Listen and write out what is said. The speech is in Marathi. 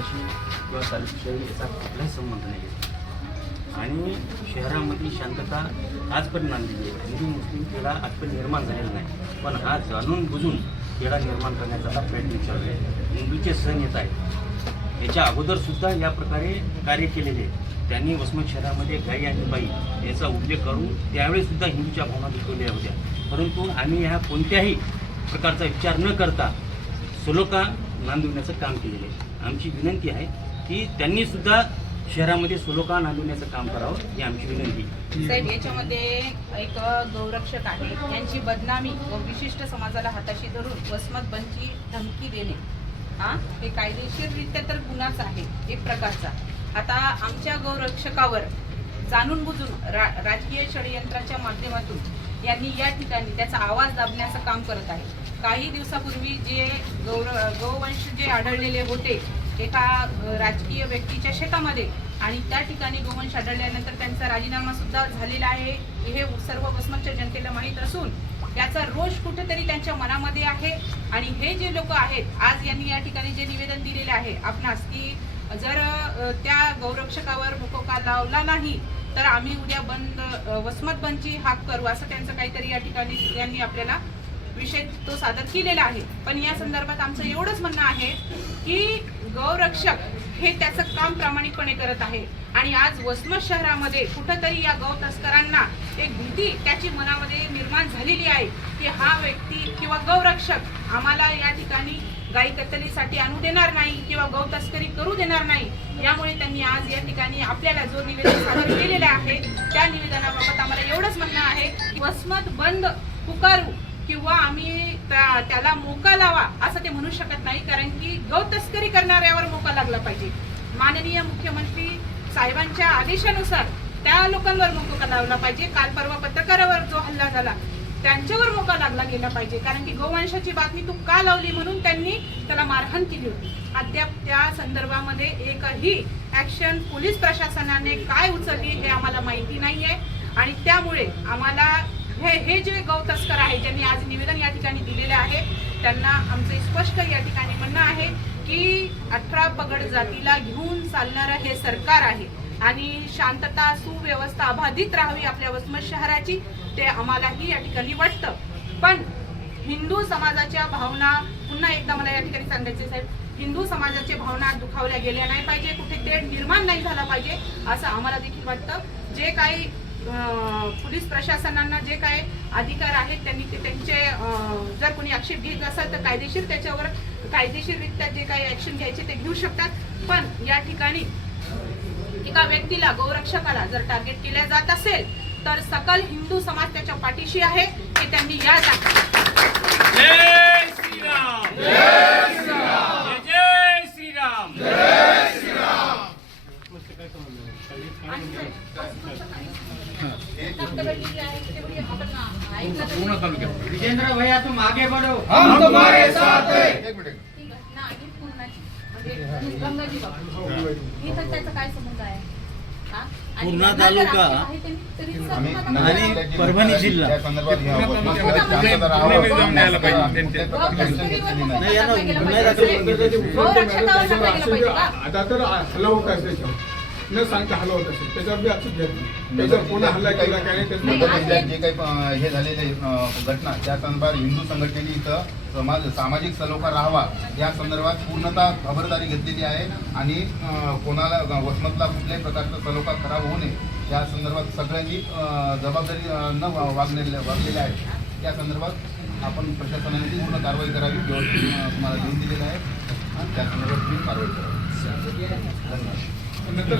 शहराशी किंवा तालुक्याशी याचा कुठलाही संबंध नाही आहे. आणि शहरामध्ये शांतता आजपर्यंत आणलेली आहे. हिंदू मुस्लिम तेढा आजपर्यंत निर्माण झालेला नाही, पण हा जाणून बुजून तेढा निर्माण करण्याचा प्रयत्न चालू आहे. हिंदूचे सण येत आहेत, याच्या अगोदरसुद्धा या प्रकारे कार्य केलेले आहे. त्यांनी वसमत शहरामध्ये गाई आणि बाई याचा उल्लेख करून त्यावेळीसुद्धा हिंदूच्या भावना दुखवल्या होत्या. परंतु आम्ही ह्या कोणत्याही प्रकारचा विचार न करता सलोखा नांदवण्याचं काम केलेलं आहे. आमची विनंती आहे की त्यांनीसुद्धा शहरामध्ये सलोखा नांदवण्याचं काम करावं, ही आमची विनंती. साहेब, याच्यामध्ये एक गौरक्षक आहे, यांची बदनामी व विशिष्ट समाजाला हाताशी धरून वसमत बंदची धमकी देणे हे कायदेशीररित्या तर गुन्हाच आहे एक प्रकारचा. आता आमच्या गौरक्षकावर जाणून बुजून राजकीय षडयंत्राच्या माध्यमातून यांनी या ठिकाणी त्याचा आवाज दाबण्याचं काम करत आहे. काही दिवसापूर्वी जे गौवंश जे आढळलेले होते एका राजकीय व्यक्तीच्या शेतामध्ये, आणि त्या ठिकाणी गोवंश आढळल्यानंतर त्यांचा राजीनामा सुद्धा झालेला आहे. हे सर्व वसमतच्या जनतेला माहीत असून त्याचा रोष कुठेतरी त्यांच्या मनामध्ये आहे. आणि हे जे लोक आहेत, आज यांनी या ठिकाणी जे निवेदन दिलेले आहे आपणास की जर त्या गौरक्षकावर मुकोका लावला नाही तर आम्ही उद्या वसमत बंदची हाक करू, असं त्यांचं काहीतरी या ठिकाणी यांनी आपल्याला विषय तो सादर केलेला आहे. पण या संदर्भात आमचं एवढंच म्हणणं आहे की गौरक्षक हे त्याचं काम प्रामाणिकपणे करत आहे. आणि आज वसमत शहरामध्ये कुठंतरी या गौ तस्करांना एक भीती त्याची मनामध्ये निर्माण झालेली आहे की हा व्यक्ती किंवा गौरक्षक आम्हाला या ठिकाणी गाई कत्तलीसाठी आणू देणार नाही किंवा गौ तस्करी करू देणार नाही. यामुळे त्यांनी आज या ठिकाणी आपल्याला जो निवेदन सादर केलेलं आहे त्या निवेदनाबाबत आम्हाला एवढंच म्हणणं आहे की वसमत बंद पुकारू किंवा आम्ही त्याला मोका लावा असं ते म्हणू शकत नाही, कारण की गौ तस्करी करणाऱ्यावर मोका लागला पाहिजे. माननीय मुख्यमंत्री साहेबांच्या आदेशानुसार त्या लोकांवर मोका लावला पाहिजे. काल परवा पत्रकारावर जो हल्ला झाला त्यांच्यावर मोका लागला गेला पाहिजे, कारण की गोवंशाची बातमी तू का लावली म्हणून त्यांनी त्याला मारहाण केली होती. अद्याप त्या संदर्भामध्ये एकही ऍक्शन पोलीस प्रशासनाने काय उचलली हे आम्हाला माहिती नाहीये. आणि त्यामुळे आम्हाला हे जे गौ तस्कर आहे ज्यांनी आज निवेदन या ठिकाणी दिलेले आहे त्यांना आमचे स्पष्ट या ठिकाणी म्हणणं आहे की 18 पगड जातीला घेऊन चालणारं हे सरकार आहे आणि शांतता सुव्यवस्था अबाधित राहावी आपल्या वसमत शहराची, ते आम्हालाही या ठिकाणी वाटतं. पण हिंदू समाजाच्या भावना पुन्हा एकदा मला या ठिकाणी सांगायचे साहेब, हिंदू समाजाच्या भावना दुखावल्या गेल्या नाही पाहिजे, कुठे तेढ निर्माण नाही झाला पाहिजे असं आम्हाला देखील वाटतं. जे काही पोलीस प्रशासनांना जे काय अधिकार आहेत त्यांनी ते त्यांचे जर कोणी आक्षेप घेत असेल तर कायदेशीर त्याच्यावर कायदेशीररित्या जे काही ऍक्शन घ्यायचे ते घेऊ शकतात. पण या ठिकाणी एका व्यक्तीला गौरक्षकाला जर टार्गेट केल्या जात असेल तर सकल हिंदू समाज त्याच्या पाठीशी आहे हे त्यांनी याद जय श्रीराम, जय श्रीराम, जय श्रीराम, जय श्रीराम. विजेंद्र भैया तुम आगे बढ़ो, हम तुम्हारे साथ हैं. एक मिनिट काय संबंध आहे पूर्णा तालुका आणि परभणी जिल्हा आता तर हल्ला होत असेल न सांगता हल्ला होत असेल त्याच्यावर बी अचूक घेत नाही. त्याच्यावर कोणा हल्ला केला काय जिल्ह्यात जे काही हे झालेले घटना त्या संदर्भात हिंदू संघटनेने इथं सामाजिक सलोखा राहावा या संदर्भात पूर्णतः खबरदारी घेतलेली आहे. आणि कोणाला वसमतला कुठल्याही प्रकारचा सलोखा खराब होऊ नये या संदर्भात सगळ्यांनी जबाबदारी न वागलेल्या आहेत. त्या संदर्भात आपण प्रशासनाने पूर्ण कारवाई करावी, व्यवस्थित तुम्हाला देऊन दिलेलं आहे. त्या संदर्भात तुम्ही कारवाई करावी. धन्यवाद.